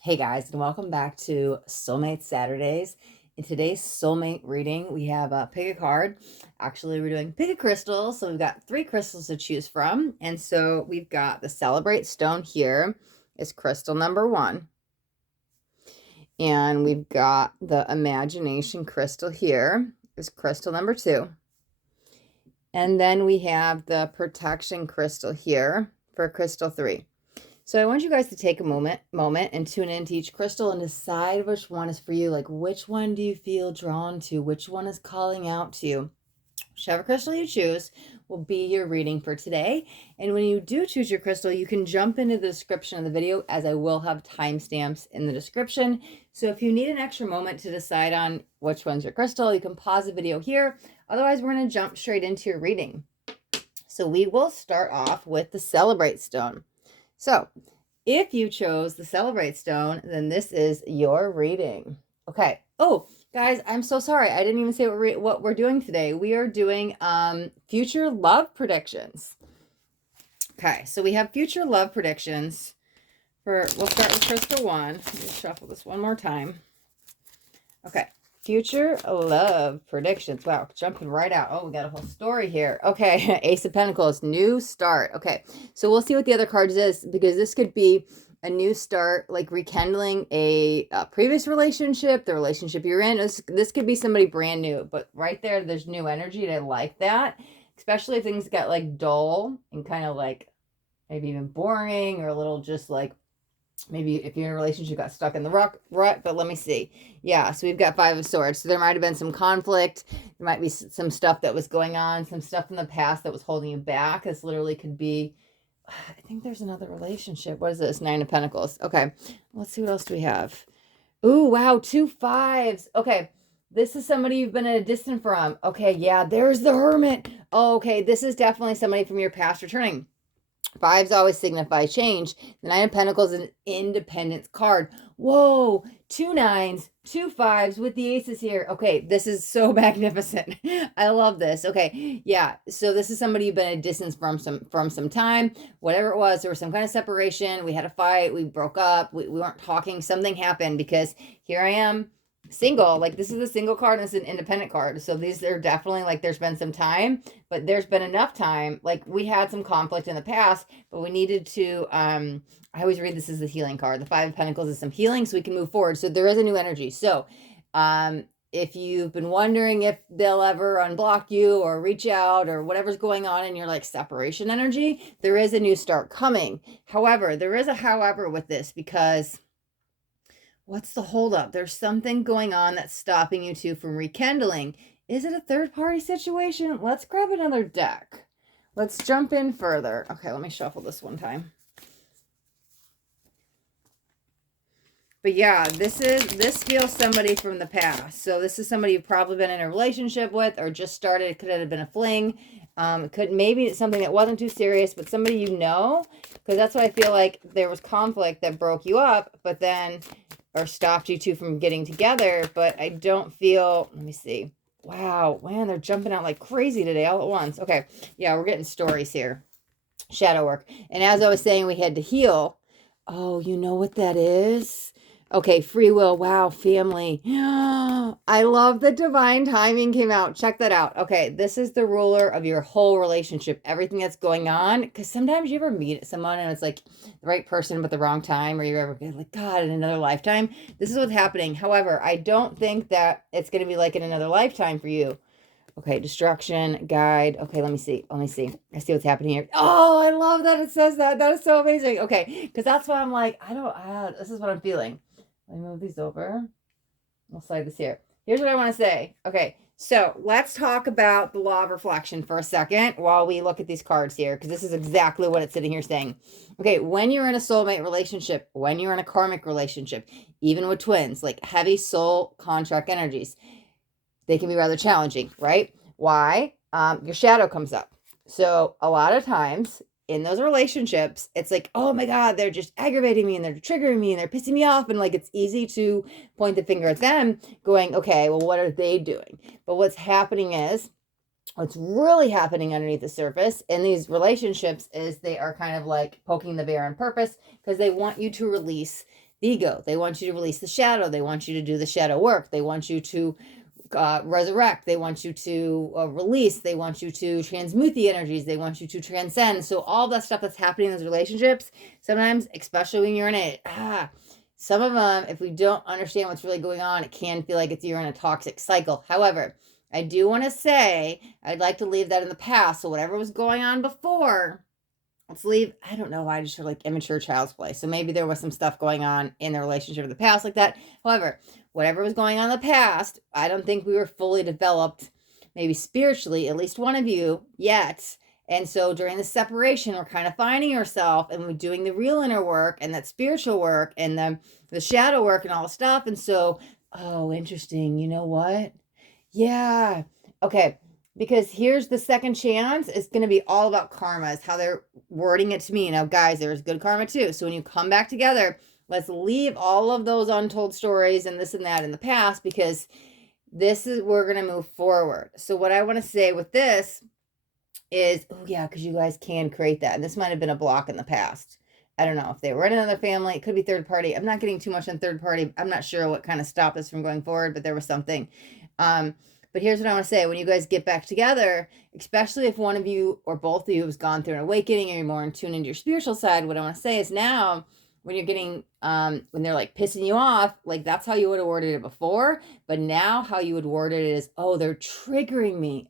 Hey guys, and welcome back to Soulmate Saturdays. In today's soulmate reading, we have pick a card. Actually, we're doing pick a crystal. So we've got 3 crystals to choose from. And so we've got the Celebrate Stone here is crystal number 1. And we've got the Imagination crystal here is crystal number 2. And then we have the Protection crystal here for crystal 3. So I want you guys to take a moment and tune into each crystal and decide which one is for you. Like, which one do you feel drawn to? Which one is calling out to you? Whichever crystal you choose will be your reading for today. And when you do choose your crystal, you can jump into the description of the video, as I will have timestamps in the description. So if you need an extra moment to decide on which one's your crystal, you can pause the video here. Otherwise, we're going to jump straight into your reading. So we will start off with the Celebrate Stone. So if you chose the Celebrate Stone, then this is your reading. Okay. Oh, guys, I'm so sorry. I didn't even say what we're doing today. We are doing future love predictions. Okay, so we have future love predictions. We'll start with crystal 1. Let me shuffle this one more time. Okay. Future love predictions. Wow, jumping right out. Oh, we got a whole story here. Okay, Ace of Pentacles, new start. Okay, so we'll see what the other cards is, because this could be a new start, like rekindling a previous relationship, the relationship you're in. This could be somebody brand new, but right there, there's new energy, and I like that, especially if things got like dull and kind of like maybe even boring, or a little just like, maybe if you're in a relationship, got stuck in the rut, but let me see. Yeah, so we've got 5 of Swords. So there might have been some conflict. There might be some stuff that was going on, some stuff in the past that was holding you back. This literally could be, I think there's another relationship. What is this? 9 of Pentacles. Okay, let's see, what else do we have? Ooh, wow, 2 5s. Okay, this is somebody you've been at a distance from. Okay, yeah, there's the Hermit. Oh, okay, this is definitely somebody from your past returning. 5s always signify change. The 9 of Pentacles is an independence card. Whoa, 2 9s, 2 5s with the aces here. Okay, this is so magnificent. I love this. Okay, yeah, so this is somebody you've been at a distance from some time. Whatever it was, there was some kind of separation. We had a fight. We broke up. We weren't talking. Something happened, because here I am, single. Like, this is a single card, and this is an independent card. So these are definitely, like, there's been some time, but there's been enough time. Like, we had some conflict in the past, but we needed to I always read this as the healing card. The 5 of Pentacles is some healing, so we can move forward. So there is a new energy. So if you've been wondering if they'll ever unblock you or reach out or whatever's going on in your like separation energy, there is a new start coming. However, there is a however with this, because what's the holdup? There's something going on that's stopping you two from rekindling. Is it a third-party situation? Let's grab another deck. Let's jump in further. Okay, let me shuffle this one time. But yeah, this feels somebody from the past. So this is somebody you've probably been in a relationship with, or just started. It could have been a fling. Could maybe something that wasn't too serious, but somebody you know, because that's what I feel like. There was conflict that broke you up, but then, or stopped you two from getting together. But I don't feel, let me see. Wow, man, they're jumping out like crazy today all at once. Okay, yeah, we're getting stories here. Shadow work. And as I was saying, we had to heal. Oh, you know what that is? Okay, free will. Wow, family. I love that divine timing came out. Check that out. Okay, this is the ruler of your whole relationship, everything that's going on. Because sometimes you ever meet someone and it's like the right person but the wrong time, or you're ever like, God, in another lifetime. This is what's happening. However, I don't think that it's going to be like in another lifetime for you. Okay, destruction, guide. Okay, let me see. I see what's happening here. Oh, I love that it says that. That is so amazing. Okay, because that's why I'm like, this is what I'm feeling. Let me move these over. I'll slide this here. Here's what I want to say. Okay, so let's talk about the law of reflection for a second while we look at these cards here, because this is exactly what it's sitting here saying. Okay, when you're in a soulmate relationship, when you're in a karmic relationship, even with twins, like heavy soul contract energies, they can be rather challenging, right? Why? Your shadow comes up. So a lot of times in those relationships, it's like, oh my God, they're just aggravating me and they're triggering me and they're pissing me off. And like, it's easy to point the finger at them going, okay, well, what are they doing? But what's really happening underneath the surface in these relationships is they are kind of like poking the bear on purpose, because they want you to release the ego. They want you to release the shadow. They want you to do the shadow work. They want you to resurrect. They want you to release. They want you to transmute the energies. They want you to transcend. So all that stuff that's happening in those relationships, sometimes, especially when you're in it, some of them, if we don't understand what's really going on, it can feel like you're in a toxic cycle. However, I do want to say, I'd like to leave that in the past. So whatever was going on before, let's leave, I don't know why I just heard like immature child's play. So maybe there was some stuff going on in the relationship of the past like that. However, whatever was going on in the past, I don't think we were fully developed, maybe spiritually, at least one of you, yet. And so during the separation, we're kind of finding ourselves and we're doing the real inner work and that spiritual work and the shadow work and all the stuff. And so, oh, interesting. You know what? Yeah. Okay. Because here's the second chance. It's going to be all about karma, is how they're wording it to me. Now, guys, there's good karma too. So when you come back together, let's leave all of those untold stories and this and that in the past, because this is, we're going to move forward. So what I want to say with this is, oh yeah, because you guys can create that. And this might have been a block in the past. I don't know if they were in another family. It could be third party. I'm not getting too much on third party. I'm not sure what kind of stopped us from going forward, but there was something. But here's what I want to say. When you guys get back together, especially if one of you or both of you has gone through an awakening or you're more in tune into your spiritual side, what I want to say is now when you're getting, when they're like pissing you off, like that's how you would have worded it before. But now how you would word it is, oh, they're triggering me.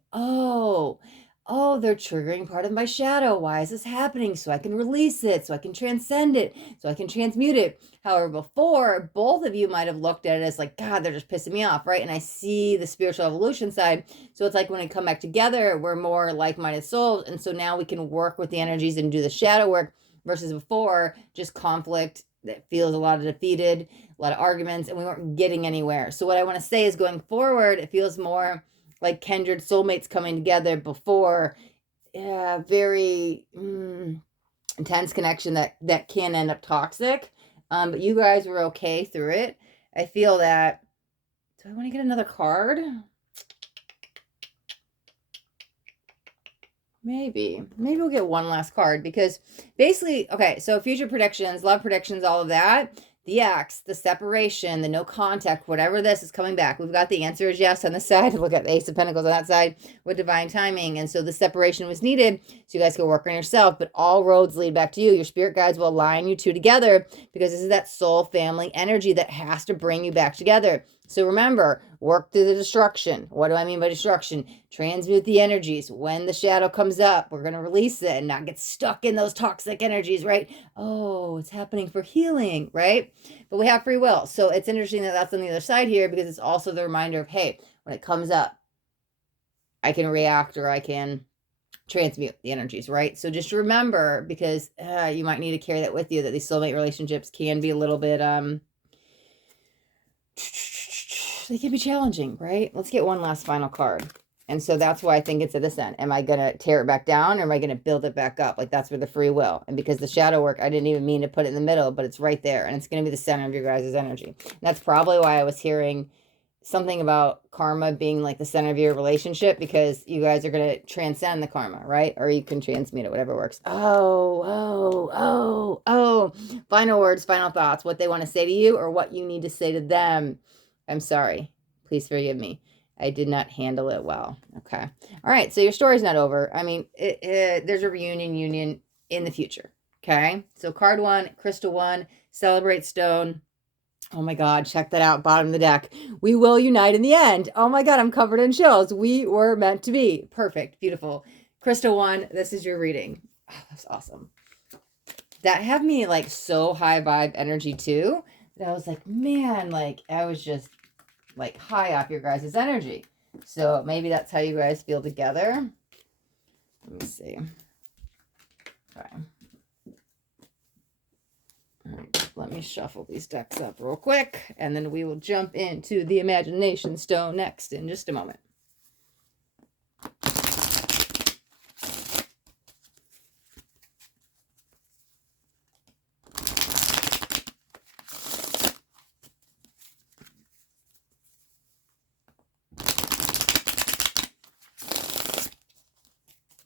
Oh, they're triggering part of my shadow. Why is this happening? So I can release it, so I can transcend it, so I can transmute it. However, before, both of you might have looked at it as like, God, they're just pissing me off, right? And I see the spiritual evolution side. So it's like when we come back together, we're more like-minded souls. And so now we can work with the energies and do the shadow work versus before, just conflict that feels a lot of defeated, a lot of arguments, and we weren't getting anywhere. So what I want to say is going forward, it feels more like kindred soulmates coming together before, very intense connection that can end up toxic. But you guys were okay through it. I feel that. Do I want to get another card? Maybe we'll get one last card, because basically, okay, so future predictions, love predictions, all of that, the X, the separation, the no contact, whatever this is coming back. We've got the answer is yes on the side. Look at the Ace of Pentacles on that side with divine timing. And so the separation was needed so you guys can work on yourself, but all roads lead back to you. Your spirit guides will align you two together, because this is that soul family energy that has to bring you back together. So remember, work through the destruction. What do I mean by destruction? Transmute the energies. When the shadow comes up, we're going to release it and not get stuck in those toxic energies, right? Oh, it's happening for healing, right? But we have free will. So it's interesting that that's on the other side here, because it's also the reminder of, hey, when it comes up, I can react or I can transmute the energies, right? So just remember, because you might need to carry that with you, that these soulmate relationships can be a little bit, they can be challenging, right? Let's get one last final card. And so that's why I think it's at this end. Am I going to tear it back down, or am I going to build it back up? Like, that's where the free will. And because the shadow work, I didn't even mean to put it in the middle, but it's right there. And it's going to be the center of your guys' energy. And that's probably why I was hearing something about karma being like the center of your relationship, because you guys are going to transcend the karma, right? Or you can transmute it, whatever works. Oh. Final words, final thoughts, what they want to say to you or what you need to say to them. I'm sorry. Please forgive me. I did not handle it well. Okay. All right. So your story's not over. I mean, there's a union in the future. Okay. So card 1, crystal 1, celebrate stone. Oh my God, check that out. Bottom of the deck. We will unite in the end. Oh my God, I'm covered in chills. We were meant to be. Perfect. Beautiful. Crystal 1, this is your reading. Oh, that's awesome. That had me like so high vibe energy too, that I was like, man, like I was just like high off your guys' energy. So maybe that's how you guys feel together. Let me see. Okay. All right, let me shuffle these decks up real quick, and then we will jump into the imagination stone next in just a moment.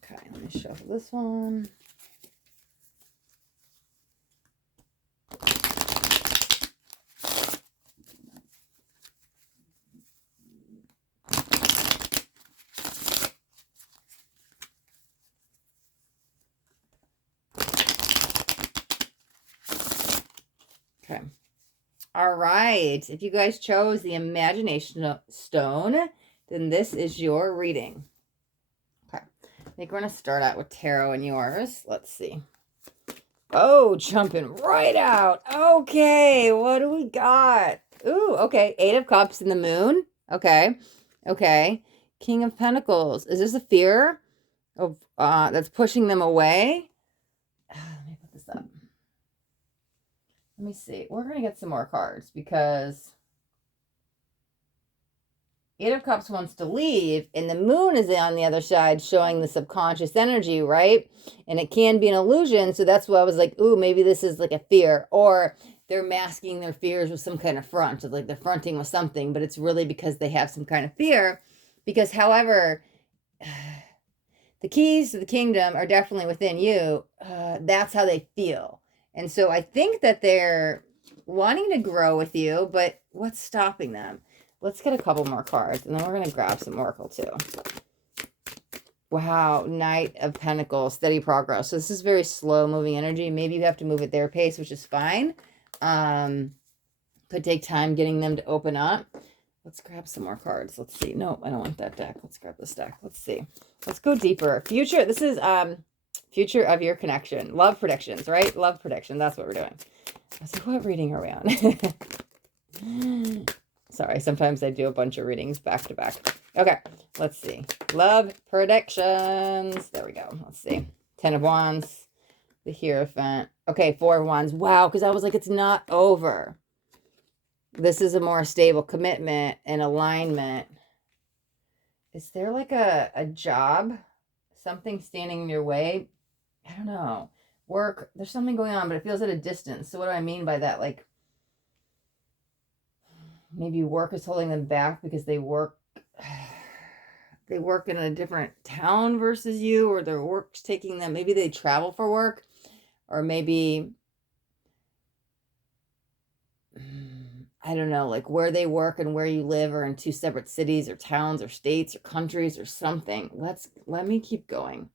Okay, let me shuffle this one. Okay. All right. If you guys chose the imagination stone, then this is your reading. Okay. I think we're going to start out with tarot in yours. Let's see. Oh, jumping right out. Okay. What do we got? Ooh, okay. 8 of Cups in the moon. Okay. Okay. King of Pentacles. Is this a fear of that's pushing them away? Let me put this up. Let me see. We're going to get some more cards because 8 of Cups wants to leave, and the moon is on the other side showing the subconscious energy, right? And it can be an illusion, so that's why I was like, ooh, maybe this is like a fear, or they're masking their fears with some kind of front, like they're fronting with something, but it's really because they have some kind of fear. Because, however, the keys to the kingdom are definitely within you. That's how they feel. And so I think that they're wanting to grow with you, but what's stopping them? Let's get a couple more cards, and then we're going to grab some Oracle too. Wow, Knight of Pentacles, steady progress. So this is very slow-moving energy. Maybe you have to move at their pace, which is fine. Could take time getting them to open up. Let's grab some more cards. Let's see. No, I don't want that deck. Let's grab this deck. Let's see. Let's go deeper. Future. This is future of your connection. Love predictions, right? Love prediction. That's what we're doing. I was like, what reading are we on? Sorry, sometimes I do a bunch of readings back to back. Okay, let's see. Love predictions. There we go. Let's see. 10 of Wands. The Hierophant. Okay, 4 of Wands. Wow, because I was like, it's not over. This is a more stable commitment and alignment. Is there like a job? Something standing in your way? I don't know. Work. There's something going on, but it feels at a distance. So what do I mean by that? Like, maybe work is holding them back because they work in a different town versus you, or their work's taking them. Maybe they travel for work, or maybe, I don't know, like where they work and where you live are in 2 separate cities or towns or states or countries or something. Let me keep going.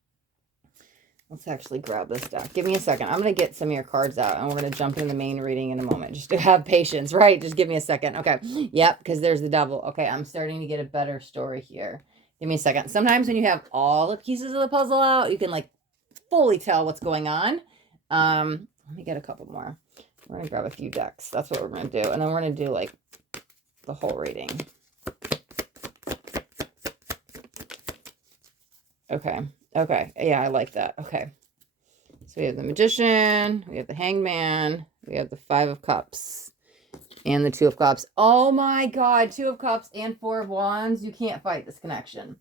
Let's actually grab this deck. Give me a second. I'm going to get some of your cards out, and we're going to jump into the main reading in a moment. Just to have patience, right? Just give me a second. Okay. Yep, because there's the Devil. Okay, I'm starting to get a better story here. Give me a second. Sometimes when you have all the pieces of the puzzle out, you can like fully tell what's going on. Let me get a couple more. We're going to grab a few decks. That's what we're going to do. And then we're going to do like the whole reading. Okay. Okay. Yeah, I like that. Okay. So we have the Magician, we have the Hangman, we have the 5 of Cups, and the 2 of Cups. Oh my God, 2 of Cups and 4 of Wands. You can't fight this connection.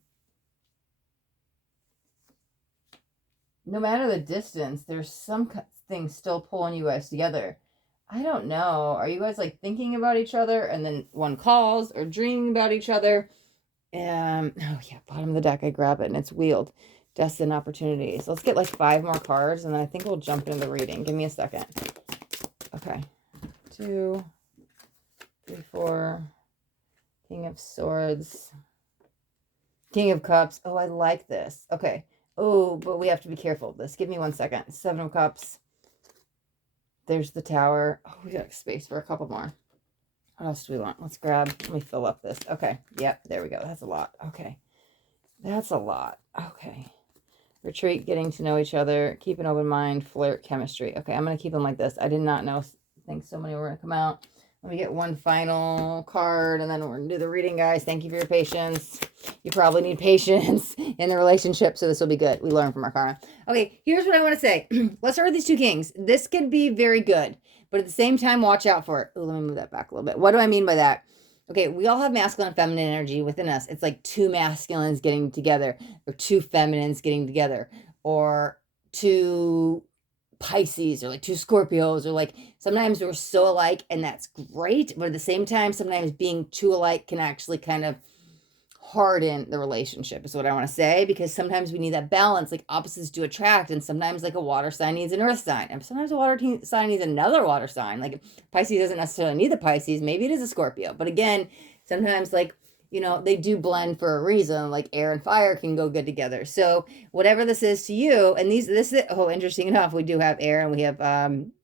No matter the distance, there's something still pulling you guys together. I don't know. Are you guys like thinking about each other and then one calls, or dreaming about each other? Oh yeah, bottom of the deck, I grab it and it's wheeled. Destined opportunities. Let's get like 5 more cards, and then I think we'll jump into the reading. Give me a second. Okay. 2, 3, 4. King of Swords. King of Cups. Oh, I like this. Okay. Oh, but we have to be careful of this. Give me 1 second. 7 of Cups. There's the Tower. Oh, we got space for a couple more. What else do we want? Let's grab. Let me fill up this. Okay. Yep. There we go. That's a lot. Okay. That's a lot. Okay. Retreat, getting to know each other, keep an open mind, flirt, chemistry. Okay, I'm going to keep them like this. I did not know. Think so many were going to come out. Let me get one final card, and then we're going to do the reading, guys. Thank you for your patience. You probably need patience in the relationship, so this will be good. We learn from our karma. Okay, here's what I want to say. Let's start with these 2 kings. This could be very good, but at the same time, watch out for it. Oh, let me move that back a little bit. What do I mean by that? Okay, we all have masculine and feminine energy within us. It's like 2 masculines getting together, or 2 feminines getting together, or 2 Pisces, or like 2 Scorpios, or like sometimes we're so alike, and that's great. But at the same time, sometimes being 2 alike can actually kind of harden the relationship, is what I want to say, because sometimes we need that balance. Like opposites do attract, and sometimes like a water sign needs an earth sign, and sometimes a water sign needs another water sign. Like Pisces doesn't necessarily need the Pisces. Maybe it is a Scorpio, but again, sometimes like, you know, they do blend for a reason. Like air and fire can go good together. So whatever this is to you, and this is, oh, interesting enough, we do have air and we have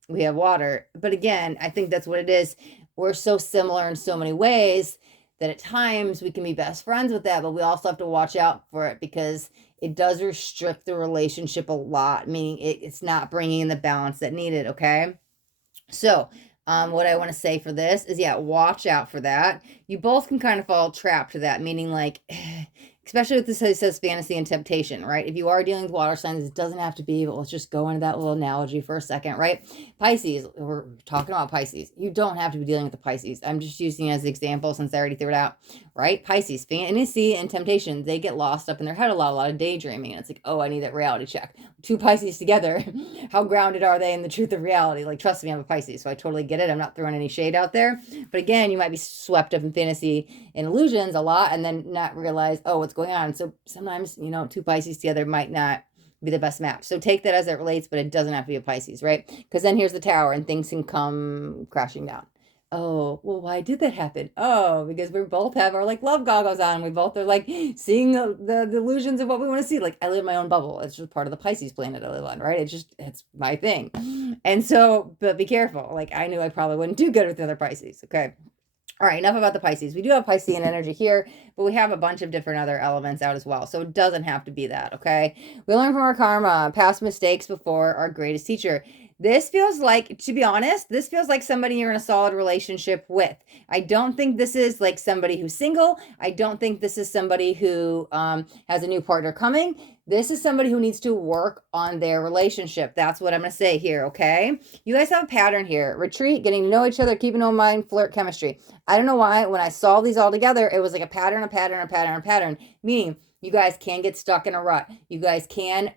we have water. But again, I think that's what it is. We're so similar in so many ways that at times we can be best friends with that, but we also have to watch out for it because it does restrict the relationship a lot, meaning it's not bringing in the balance that needed, okay? So, what I want to say for this is, yeah, watch out for that. You both can kind of fall trapped to that, meaning like, especially with this, it says fantasy and temptation, right? If you are dealing with water signs, it doesn't have to be, but let's just go into that little analogy for a second, right? Pisces, we're talking about Pisces. You don't have to be dealing with the Pisces. I'm just using it as an example since I already threw it out, right? Pisces, fantasy and temptation, they get lost up in their head a lot of daydreaming. It's like, oh, I need that reality check. Two Pisces together, how grounded are they in the truth of reality? Like, trust me, I'm a Pisces, so I totally get it. I'm not throwing any shade out there. But again, you might be swept up in fantasy and illusions a lot and then not realize, oh, what's going on. So sometimes, two Pisces together might not be the best match. So take that as it relates, but it doesn't have to be a Pisces, right? Because then here's the tower and things can come crashing down. Oh, well, why did that happen? Oh, because we both have our like love goggles on. We both are like seeing the illusions of what we want to see. Like, I live in my own bubble. It's just part of the Pisces planet I live on, right? It's my thing. And so, but be careful. Like, I knew I probably wouldn't do good with the other Pisces. Okay. All right, enough about the Pisces. We do have Piscean energy here, but we have a bunch of different other elements out as well. So it doesn't have to be that, okay? We learn from our karma, past mistakes before our greatest teacher. This feels like, to be honest, this feels like somebody you're in a solid relationship with. I don't think this is like somebody who's single. I don't think this is somebody who has a new partner coming. This is somebody who needs to work on their relationship. That's what I'm going to say here, okay? You guys have a pattern here. Retreat, getting to know each other, keeping in mind, flirt, chemistry. I don't know why, when I saw these all together, it was like a pattern, meaning you guys can get stuck in a rut. You guys can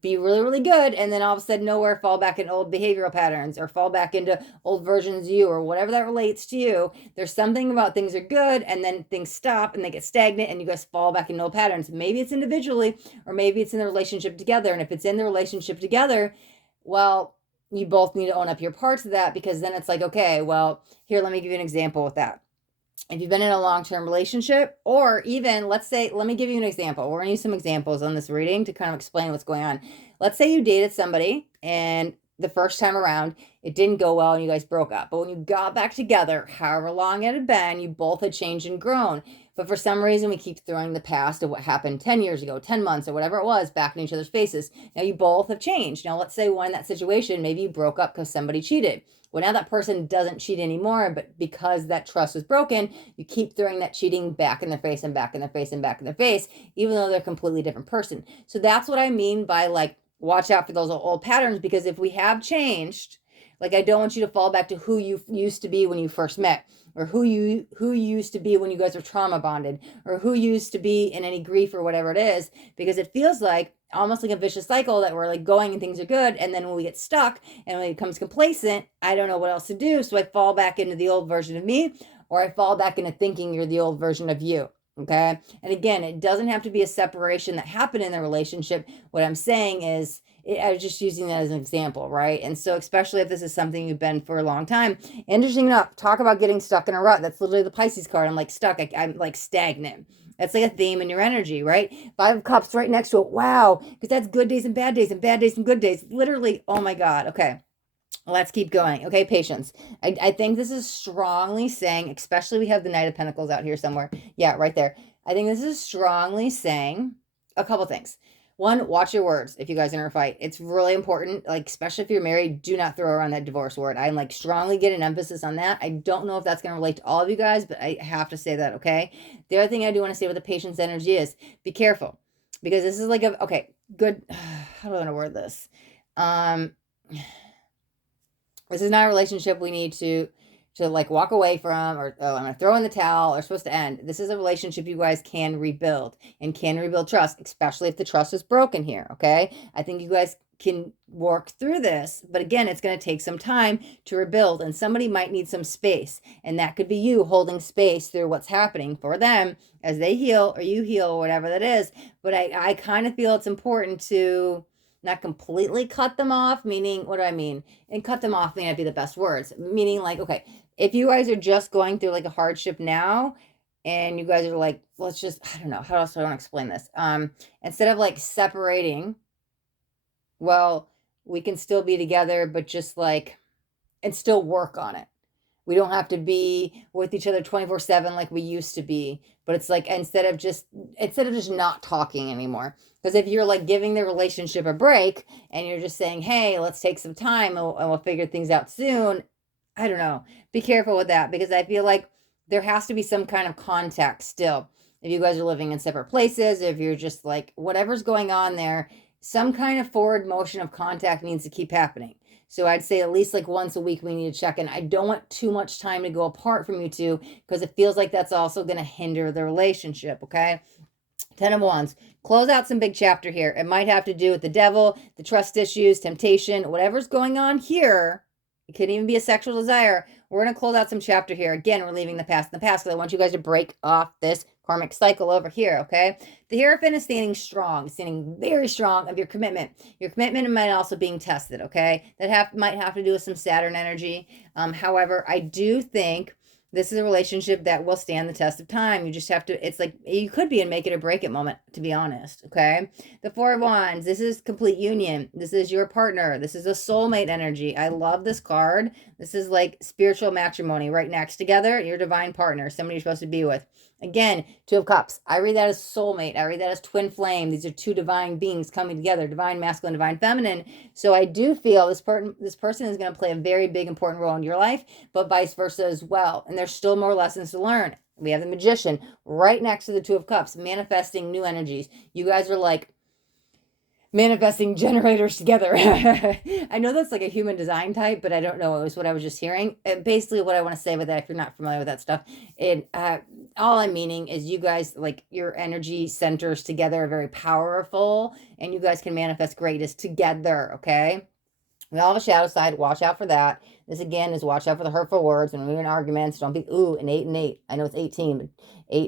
be really, really good, and then all of a sudden nowhere fall back in old behavioral patterns or fall back into old versions of you or whatever that relates to you. There's something about things are good, and then things stop and they get stagnant, and you guys fall back into old patterns. Maybe it's individually, or maybe it's in the relationship together. And if it's in the relationship together, well, you both need to own up your parts of that, because then it's like, okay, well, here, let me give you an example with that. If you've been in a long-term relationship, or even, let's say, let me give you an example. We're going to use some examples on this reading to kind of explain what's going on. Let's say you dated somebody and the first time around, it didn't go well and you guys broke up. But when you got back together, however long it had been, you both had changed and grown. But for some reason, we keep throwing the past of what happened 10 years ago, 10 months, or whatever it was, back in each other's faces. Now, you both have changed. Now, let's say in that situation, maybe you broke up because somebody cheated. Well, now that person doesn't cheat anymore, but because that trust was broken, you keep throwing that cheating back in their face and back in their face and back in their face, even though they're a completely different person. So that's what I mean by, like, watch out for those old patterns, because if we have changed, like, I don't want you to fall back to who you used to be when you first met, or who you used to be when you guys were trauma bonded, or who used to be in any grief or whatever it is, because it feels like almost like a vicious cycle that we're like going and things are good, and then when we get stuck and when it becomes complacent, I don't know what else to do, so I fall back into the old version of me, or I fall back into thinking you're the old version of you. Okay. And again, it doesn't have to be a separation that happened in the relationship. What I'm saying is, I was just using that as an example, right? And so, especially if this is something you've been for a long time, interesting enough, talk about getting stuck in a rut. That's literally the Pisces card. I'm like stuck. I'm like stagnant. That's like a theme in your energy, right? 5 of Cups right next to it. Wow. Because that's good days and bad days and bad days and good days. Literally, oh my God. Okay. Let's keep going. Okay, patience. I think this is strongly saying, especially we have the Knight of Pentacles out here somewhere. Yeah, right there. I think this is strongly saying a couple things. One, watch your words if you guys are in a fight. It's really important, like, especially if you're married, do not throw around that divorce word. I like strongly get an emphasis on that. I don't know if that's going to relate to all of you guys, but I have to say that, okay? The other thing I do want to say with the patience energy is be careful, because this is like a, okay, good. How do I want to word this? This is not a relationship we need to like walk away from, or, oh, I'm going to throw in the towel, or supposed to end. This is a relationship you guys can rebuild, and can rebuild trust, especially if the trust is broken here, okay? I think you guys can work through this, but again, it's going to take some time to rebuild, and somebody might need some space, and that could be you holding space through what's happening for them as they heal, or you heal, or whatever that is. But I kind of feel it's important to not completely cut them off, meaning, what do I mean? And cut them off may not be the best words, meaning like, okay, if you guys are just going through like a hardship now, and you guys are like, let's just, I don't know, how else do I want to explain this? Instead of like separating, well, we can still be together, but just like, and still work on it. We don't have to be with each other 24/7 like we used to be. But it's like instead of just not talking anymore. Because if you're like giving the relationship a break and you're just saying, hey, let's take some time and we'll figure things out soon. I don't know. Be careful with that, because I feel like there has to be some kind of contact still. If you guys are living in separate places, if you're just like whatever's going on there, some kind of forward motion of contact needs to keep happening. So I'd say at least like once a week we need to check in. I don't want too much time to go apart from you two, because it feels like that's also going to hinder the relationship, okay? 10 of Wands. Close out some big chapter here. It might have to do with the devil, the trust issues, temptation, whatever's going on here. It could even be a sexual desire. We're going to close out some chapter here. Again, we're leaving the past in the past, because I want you guys to break off this karmic cycle over here, okay? The Hierophant is standing strong, standing very strong of your commitment. Your commitment might also being tested, okay? That might have to do with some Saturn energy. However, I do think this is a relationship that will stand the test of time. You just have to, it's like, you could be in make it or break it moment, to be honest, okay? The Four of Wands, this is complete union. This is your partner. This is a soulmate energy. I love this card. This is like spiritual matrimony right next together. Your divine partner, somebody you're supposed to be with. Again, Two of Cups. I read that as soulmate. I read that as twin flame. These are two divine beings coming together, divine masculine, divine feminine. So I do feel this person is going to play a very big, important role in your life, but vice versa as well. And there's still more lessons to learn. We have the Magician right next to the Two of Cups, manifesting new energies. You guys are like manifesting generators together. I know that's like a human design type, but I don't know. It was what I was just hearing. And basically what I want to say with that, if you're not familiar with that stuff, all I'm meaning is you guys, like your energy centers together are very powerful, and you guys can manifest greatness together, okay? We all have a shadow side. Watch out for that. This again is watch out for the hurtful words when we're in arguments. Don't be, ooh, an 8 and 8. I know it's 18, but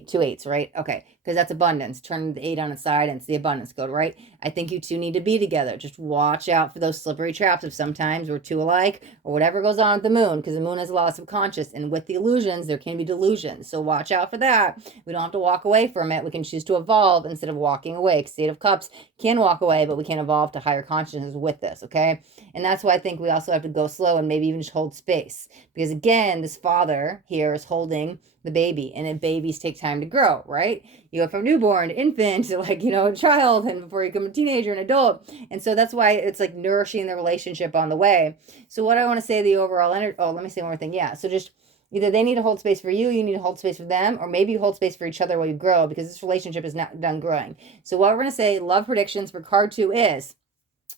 2 8s, right? Okay, because that's abundance. Turn the 8 on its side and it's the abundance code, right? I think you two need to be together. Just watch out for those slippery traps of sometimes we're two alike or whatever goes on with the moon, because the moon has a lot of subconscious, and with the illusions, there can be delusions. So watch out for that. We don't have to walk away from it. We can choose to evolve instead of walking away. Eight of Cups can walk away, but we can evolve to higher consciousness with this, okay? And that's why I think we also have to go slow and maybe even just hold space. Because again, this father here is holding the baby, and babies take time to grow, right? You go from newborn to infant to like, a child, and before you become a teenager and adult. And so that's why it's like nourishing the relationship on the way. So what I want to say, the overall energy, let me say one more thing. Yeah. So just either they need to hold space for you need to hold space for them, or maybe you hold space for each other while you grow, because this relationship is not done growing. So what we're going to say, love predictions for card 2 is,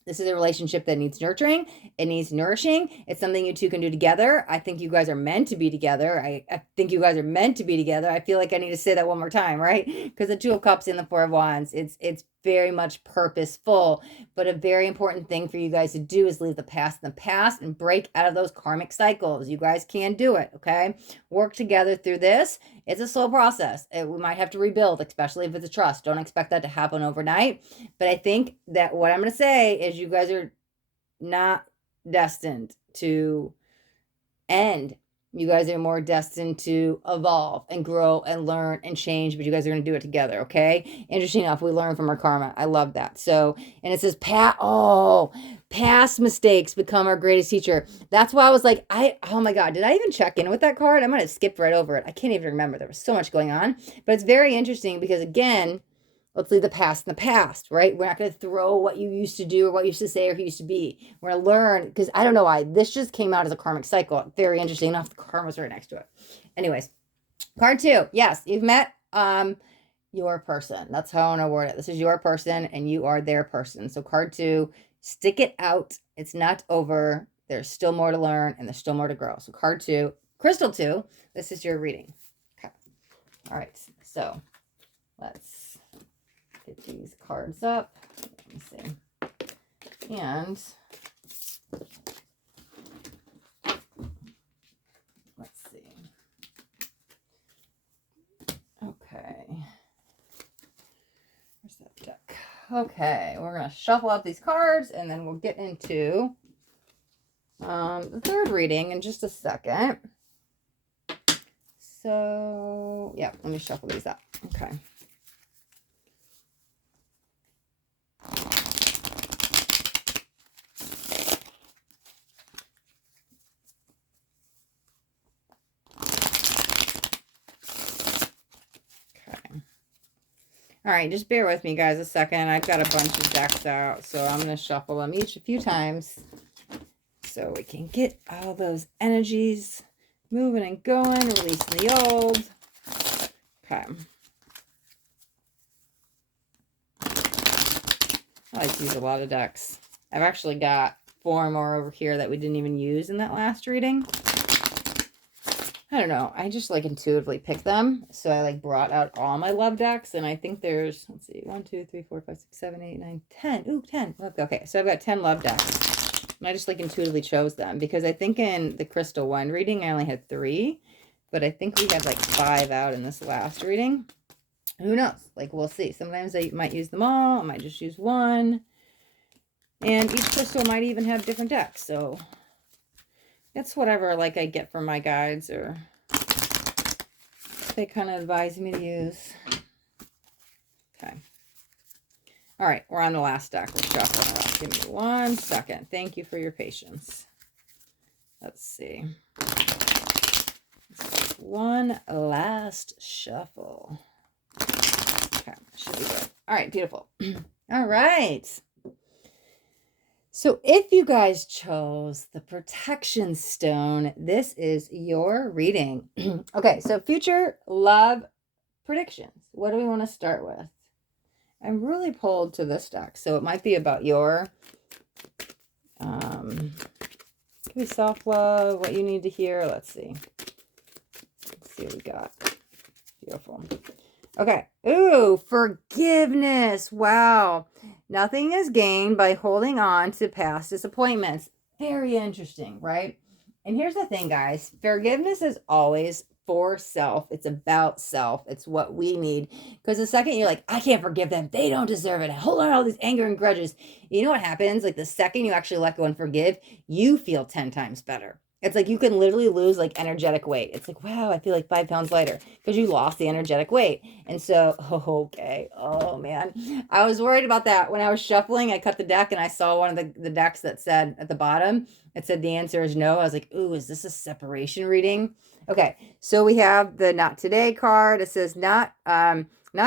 this is a relationship that needs nurturing. It needs nourishing. It's something you two can do together. I think you guys are meant to be together. I think you guys are meant to be together. I feel like I need to say that one more time, right? Because the Two of Cups and the Four of Wands, it's very much purposeful. But a very important thing for you guys to do is leave the past in the past and break out of those karmic cycles. You guys can do it, okay? Work together through this. It's a slow process. We might have to rebuild, especially if it's a trust. Don't expect that to happen overnight. But I think that what I'm going to say is you guys are not destined to end. You guys are more destined to evolve and grow and learn and change, but you guys are going to do it together, okay? Interesting enough, we learn from our karma. I love that. So, and it says, past mistakes become our greatest teacher. That's why I was like, oh my God, did I even check in with that card? I might have skipped right over it. I can't even remember. There was so much going on. But it's very interesting because, again, let's leave the past in the past, right? We're not going to throw what you used to do or what you used to say or who you used to be. We're going to learn, because I don't know why. This just came out as a karmic cycle. Very interesting enough. The karma's right next to it. Anyways, card 2. Yes, you've met your person. That's how I want to word it. This is your person and you are their person. So card 2, stick it out. It's not over. There's still more to learn and there's still more to grow. So card 2, crystal 2, this is your reading. Okay. All right. So let's get these cards up. Let me see. And let's see. Okay. Where's that deck? Okay, we're going to shuffle out these cards and then we'll get into the third reading in just a second. So, yeah, let me shuffle these up. Okay. All right, just bear with me, guys, a second. I've got a bunch of decks out, so I'm going to shuffle them each a few times so we can get all those energies moving and going, releasing the old. Okay. I like to use a lot of decks. I've actually got 4 more over here that we didn't even use in that last reading. I don't know. I just like intuitively pick them. So I like brought out all my love decks. And I think there's, let's see, 1, 2, 3, 4, 5, 6, 7, 8, 9, 10. Ooh, 10. Okay. So I've got 10 love decks. And I just like intuitively chose them because I think in the Crystal 1 reading, I only had 3. But I think we had like 5 out in this last reading. Who knows? Like, we'll see. Sometimes I might use them all. I might just use one. And each crystal might even have different decks. So it's whatever like I get from my guides or they kind of advise me to use. Okay. All right, we're on the last deck. We're shuffling around. Give me 1 second. Thank you for your patience. Let's see. One last shuffle. Okay, should be good. All right, beautiful. All right. So if you guys chose the protection stone, this is your reading. Okay, so future love predictions. What do we want to start with? I'm really pulled to this deck, so it might be about your could be self-love, what you need to hear. Let's see. Let's see what we got. Beautiful. Okay. Ooh, forgiveness. Wow. Nothing is gained by holding on to past disappointments. Very interesting, right? And here's the thing, guys. Forgiveness is always for self. It's about self. It's what we need. Because the second you're like, I can't forgive them, they don't deserve it, I hold on to all these anger and grudges. You know what happens? Like the second you actually let go and forgive, you feel 10 times better. It's like you can literally lose like energetic weight. It's like, wow, I feel like 5 pounds lighter because you lost the energetic weight. And so, okay. Oh, man. I was worried about that. When I was shuffling, I cut the deck and I saw one of the decks that said at the bottom, it said the answer is no. I was like, ooh, is this a separation reading? Okay. So we have the not today card. It says not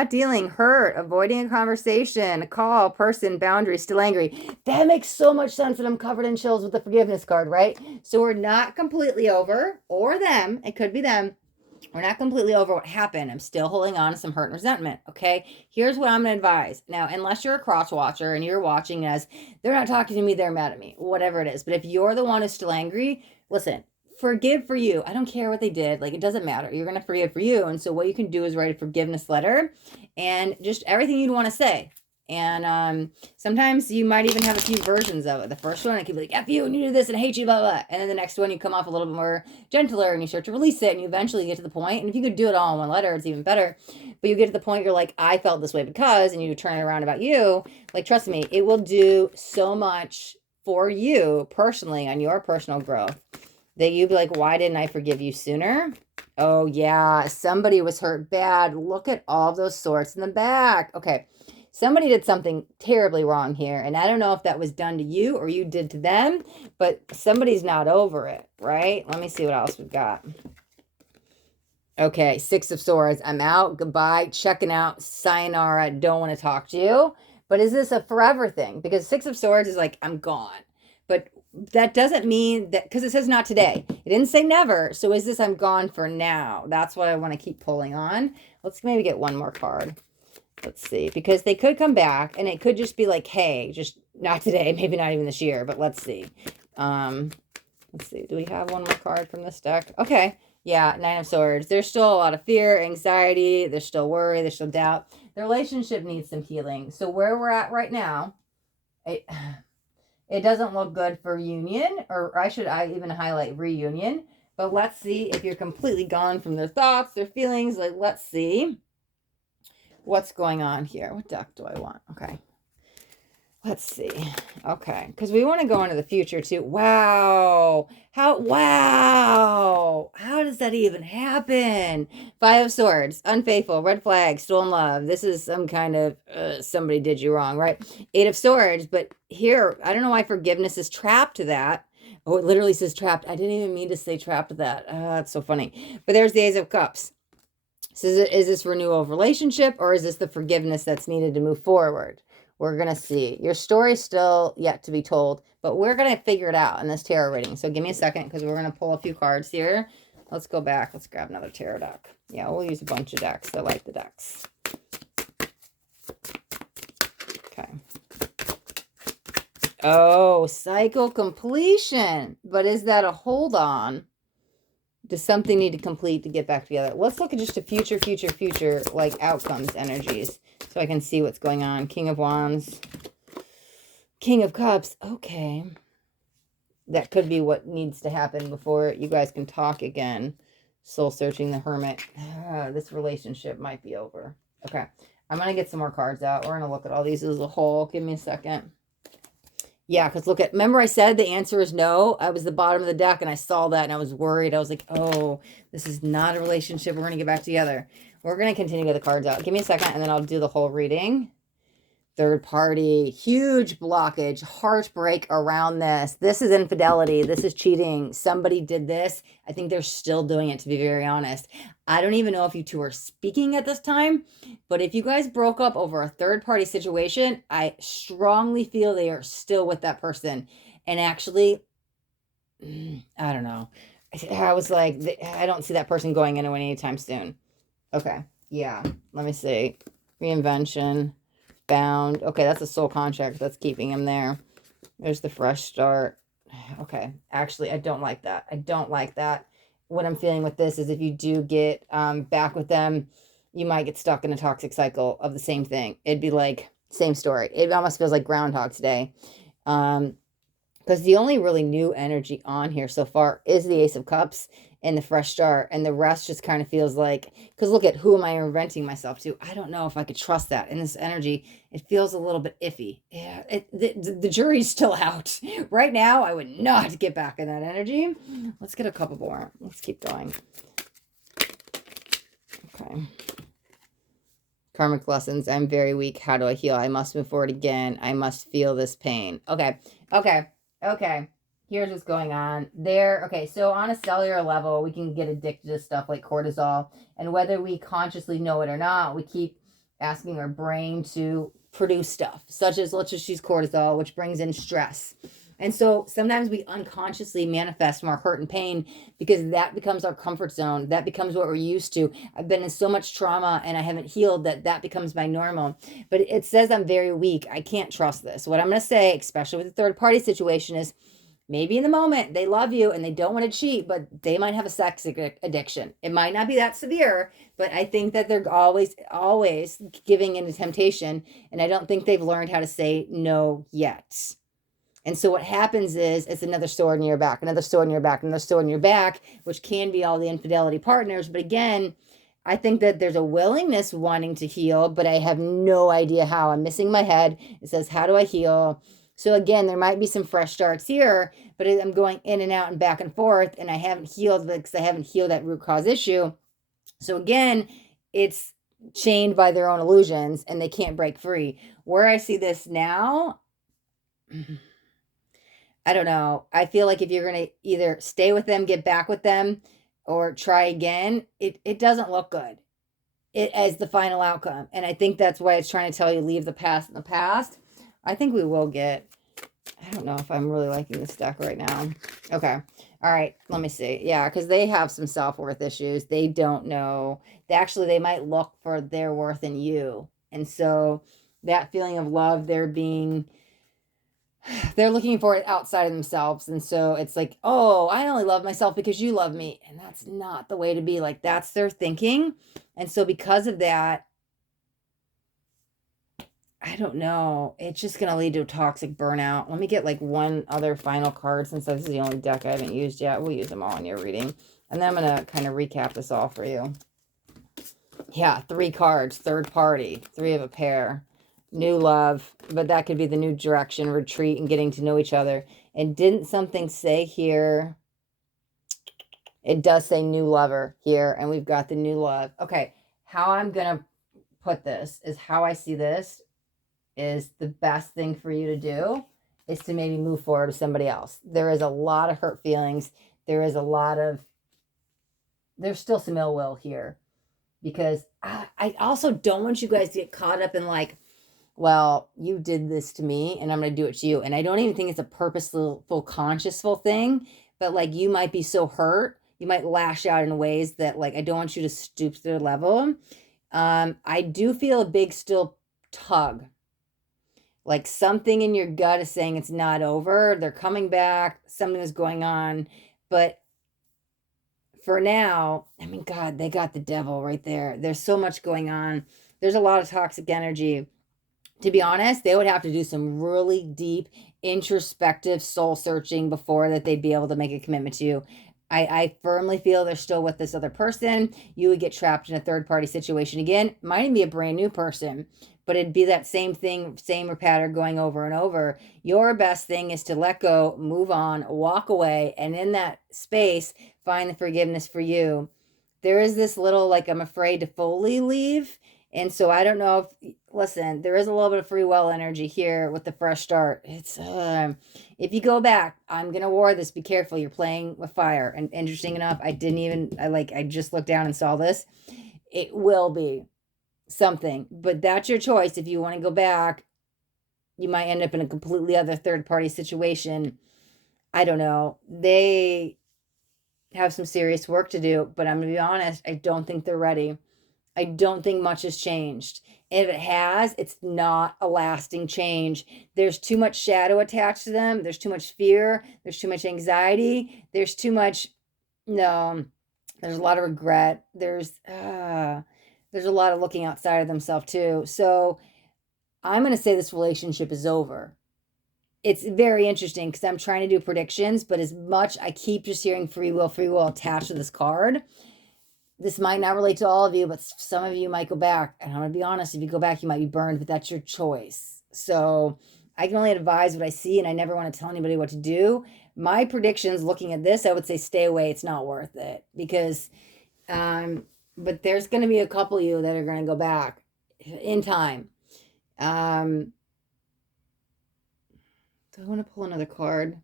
dealing, hurt, avoiding a conversation, a call, person, boundary, still angry. That makes so much sense that I'm covered in chills with the forgiveness card, right? So we're not completely over, or them, it could be them. We're not completely over what happened. I'm still holding on to some hurt and resentment, okay? Here's what I'm going to advise. Now, unless you're a cross watcher and you're watching as, they're not talking to me, they're mad at me, whatever it is. But if you're the one who's still angry, listen, forgive for you. I don't care what they did. Like, it doesn't matter. You're going to forgive for you. And so what you can do is write a forgiveness letter and just everything you'd want to say. And sometimes you might even have a few versions of it. The first one, it could be like, F you, and you do this, and I hate you, blah, blah. And then the next one, you come off a little bit more gentler, and you start to release it, and you eventually get to the point. And if you could do it all in one letter, it's even better. But you get to the point, you're like, I felt this way because, and you turn it around about you. Like, trust me, it will do so much for you personally on your personal growth that you'd be like, why didn't I forgive you sooner? Oh, yeah, somebody was hurt bad. Look at all those swords in the back. Okay. Somebody did something terribly wrong here, and I don't know if that was done to you or you did to them, but somebody's not over it, right? Let me see what else we've got. Okay, 6 of Swords. I'm out. Goodbye. Checking out. Sayonara. Don't want to talk to you. But is this a forever thing? Because 6 of Swords is like, I'm gone. But that doesn't mean that, because it says not today. It didn't say never. So is this I'm gone for now? That's what I want to keep pulling on. Let's maybe get one more card. Let's see, because they could come back and it could just be like, hey, just not today, maybe not even this year, but let's see. Let's see. Do we have one more card from this deck? Okay. Yeah, 9 of Swords. There's still a lot of fear, anxiety. There's still worry. There's still doubt. The relationship needs some healing. So where we're at right now, it doesn't look good for union, or I even highlight reunion. But let's see if you're completely gone from their thoughts, their feelings. Like, let's see what's going on here. What deck do I want? Okay. Let's see. Okay. Because we want to go into the future too. Wow. Wow. How does that even happen? 5 of Swords. Unfaithful. Red flag. Stolen love. This is some kind of somebody did you wrong, right? 8 of Swords. But here, I don't know why forgiveness is trapped to that. Oh, it literally says trapped. I didn't even mean to say trapped to that. That's so funny. But there's the Ace of Cups. So is this renewal of relationship, or is this the forgiveness that's needed to move forward? We're going to see. Your story's still yet to be told, but we're going to figure it out in this tarot reading. So give me a second, because we're going to pull a few cards here. Let's go back. Let's grab another tarot deck. Yeah, we'll use a bunch of decks. I like the decks. Okay. Oh, cycle completion. But is that a hold on? Does something need to complete to get back together? Let's look at just a future, like outcomes energies, so I can see what's going on. King of Wands, King of Cups. Okay. That could be what needs to happen before you guys can talk again. Soul searching, the Hermit. This relationship might be over. Okay. I'm going to get some more cards out. We're going to look at all these as a whole. Give me a second. Yeah, because look at, remember I said the answer is no? I was the bottom of the deck and I saw that and I was worried. I was like, oh, this is not a relationship. We're going to get back together. We're going to continue to get the cards out. Give me a second and then I'll do the whole reading. Third party, huge blockage, heartbreak around this. This is infidelity. This is cheating. Somebody did this. I think they're still doing it, to be very honest. I don't even know if you two are speaking at this time, but if you guys broke up over a third party situation, I strongly feel they are still with that person. And actually, I don't know. I was like, I don't see that person going anywhere anytime soon. Okay. Yeah. Let me see. Reinvention. Bound. Okay, that's a soul contract that's keeping him there. There's the fresh start. Okay, actually, I don't like that. I don't like that. What I'm feeling with this is if you do get back with them, you might get stuck in a toxic cycle of the same thing. It'd be like, same story. It almost feels like Groundhog Day. Because the only really new energy on here so far is the Ace of Cups and the fresh start, and the rest just kind of feels like, because look at who am I inventing myself to? I don't know if I could trust that. In this energy, it feels a little bit iffy. Yeah, the jury's still out. Right now, I would not get back in that energy. Let's get a couple more. Let's keep going. Okay. Karmic lessons. I'm very weak. How do I heal? I must move forward again. I must feel this pain. Okay. Here's what's going on there. Okay, so on a cellular level, we can get addicted to stuff like cortisol, and whether we consciously know it or not, we keep asking our brain to produce stuff, such as, let's just use cortisol, which brings in stress. And so sometimes we unconsciously manifest more hurt and pain because that becomes our comfort zone. That becomes what we're used to. I've been in so much trauma and I haven't healed that becomes my normal. But it says I'm very weak. I can't trust this. What I'm going to say, especially with the third party situation, is maybe in the moment they love you and they don't want to cheat, but they might have a sex addiction. It might not be that severe, but I think that they're always giving in to temptation. And I don't think they've learned how to say no yet. And so what happens is it's another sword in your back, another sword in your back, another sword in your back, which can be all the infidelity partners. But again, I think that there's a willingness wanting to heal, but I have no idea how. I'm missing my head. It says, how do I heal? So again, there might be some fresh starts here, but I'm going in and out and back and forth, and I haven't healed because I haven't healed that root cause issue. So again, it's chained by their own illusions, and they can't break free. Where I see this now, I don't know. I feel like if you're going to either stay with them, get back with them, or try again, it doesn't look good as the final outcome. And I think that's why it's trying to tell you leave the past in the past. I think we will get, I don't know if I'm really liking this deck right now. Okay. All right. Let me see. Yeah, because they have some self-worth issues. They don't know. They might look for their worth in you. And so that feeling of love, they're looking for it outside of themselves. And so it's like, oh, I only love myself because you love me. And that's not the way to be. Like, that's their thinking. And so because of that, I don't know. It's just going to lead to a toxic burnout. Let me get like one other final card, since this is the only deck I haven't used yet. We'll use them all in your reading. And then I'm going to kind of recap this all for you. Yeah, 3 cards, third party, 3 of a pair. New love, but that could be the new direction, retreat, and getting to know each other. And didn't something say here? It does say new lover here, and we've got the new love. Okay, how I'm going to put this is how I see this is the best thing for you to do is to maybe move forward with somebody else. There is a lot of hurt feelings. There's still some ill will here. because I also don't want you guys to get caught up in like, well, you did this to me and I'm going to do it to you. And I don't even think it's a purposeful, consciousful thing, but like you might be so hurt, you might lash out in ways that like I don't want you to stoop to their level. I do feel a big still tug. Like something in your gut is saying it's not over. They're coming back. Something is going on. But for now, I mean, God, they got the devil right there. There's so much going on. There's a lot of toxic energy. To be honest, they would have to do some really deep, introspective soul searching before that they'd be able to make a commitment to you. I firmly feel they're still with this other person. You would get trapped in a third party situation again. Might even be a brand new person, but it'd be that same thing, same pattern going over and over. Your best thing is to let go, move on, walk away, and in that space, find the forgiveness for you. There is this little like I'm afraid to fully leave. And so I don't know if, listen, there is a little bit of free will energy here with the fresh start. It's, if you go back, I'm going to war this. Be careful. You're playing with fire. And interesting enough, I just looked down and saw this. It will be something, but that's your choice. If you want to go back, you might end up in a completely other third party situation. I don't know. They have some serious work to do, but I'm going to be honest. I don't think they're ready. I don't think much has changed. And if it has, it's not a lasting change. There's too much shadow attached to them. There's too much fear. There's too much anxiety. There's too much, no, there's a lot of regret. There's a lot of looking outside of themselves too. So I'm going to say this relationship is over. It's very interesting because I'm trying to do predictions, but as much I keep just hearing free will attached to this card. This might not relate to all of you, but some of you might go back. And I'm going to be honest, if you go back, you might be burned, but that's your choice. So I can only advise what I see, and I never want to tell anybody what to do. My predictions looking at this, I would say stay away. It's not worth it because, but there's going to be a couple of you that are going to go back in time. Do I want to pull another card?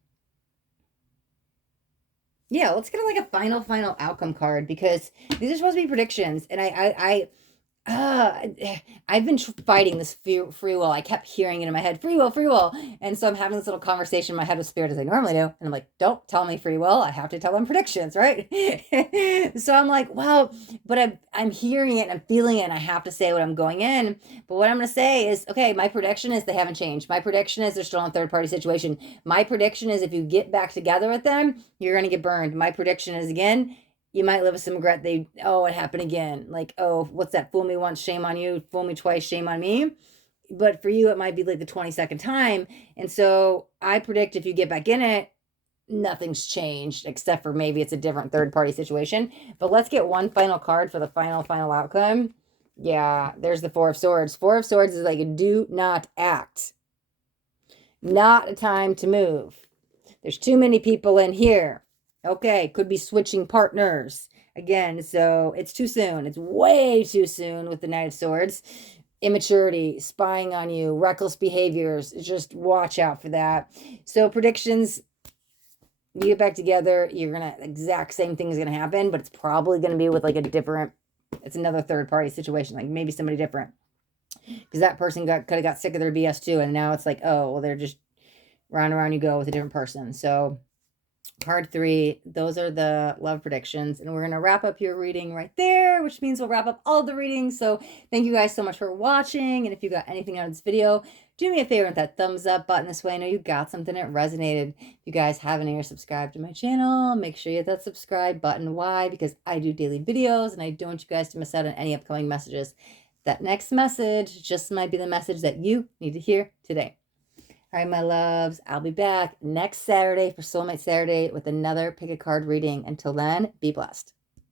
Yeah, let's get like a final outcome card because these are supposed to be predictions, and I've been fighting this free will. I kept hearing it in my head, free will, and so I'm having this little conversation in my head with spirit as I normally do, and I'm like, don't tell me free will. I have to tell them predictions, right? So I'm like, well, but I'm hearing it and I'm feeling it, and I have to say what I'm going in. But what I'm going to say is, okay, my prediction is they haven't changed. My prediction is they're still in a third party situation. My prediction is if you get back together with them, you're going to get burned. My prediction is again, you might live with some regret. It happened again. Like, oh, what's that? Fool me once, shame on you. Fool me twice, shame on me. But for you, it might be like the 22nd time. And so I predict if you get back in it, nothing's changed except for maybe it's a different third party situation. But let's get one final card for the final outcome. Yeah, there's the Four of Swords. Four of Swords is like a do not act. Not a time to move. There's too many people in here. Okay, could be switching partners. Again, so it's too soon. It's way too soon with the Knight of Swords. Immaturity, spying on you, reckless behaviors. Just watch out for that. So predictions, you get back together, you're going to, exact same thing is going to happen, but it's probably going to be with like a different, it's another third party situation, like maybe somebody different. Because that person could have got sick of their BS too, and now it's like, oh, well, they're just round and round you go with a different person. So card 3, those are the love predictions, and we're going to wrap up your reading right there, which means we'll wrap up all the readings. So thank you guys so much for watching, and if you got anything out of this video, do me a favor with that thumbs up button. This way I know you got something that resonated. If you guys haven't yet subscribed to my channel, make sure you hit that subscribe button. Why? Because I do daily videos, and I don't want you guys to miss out on any upcoming messages. That next message just might be the message that you need to hear today. All right, my loves, I'll be back next Saturday for Soulmate Saturday with another pick a card reading. Until then, be blessed.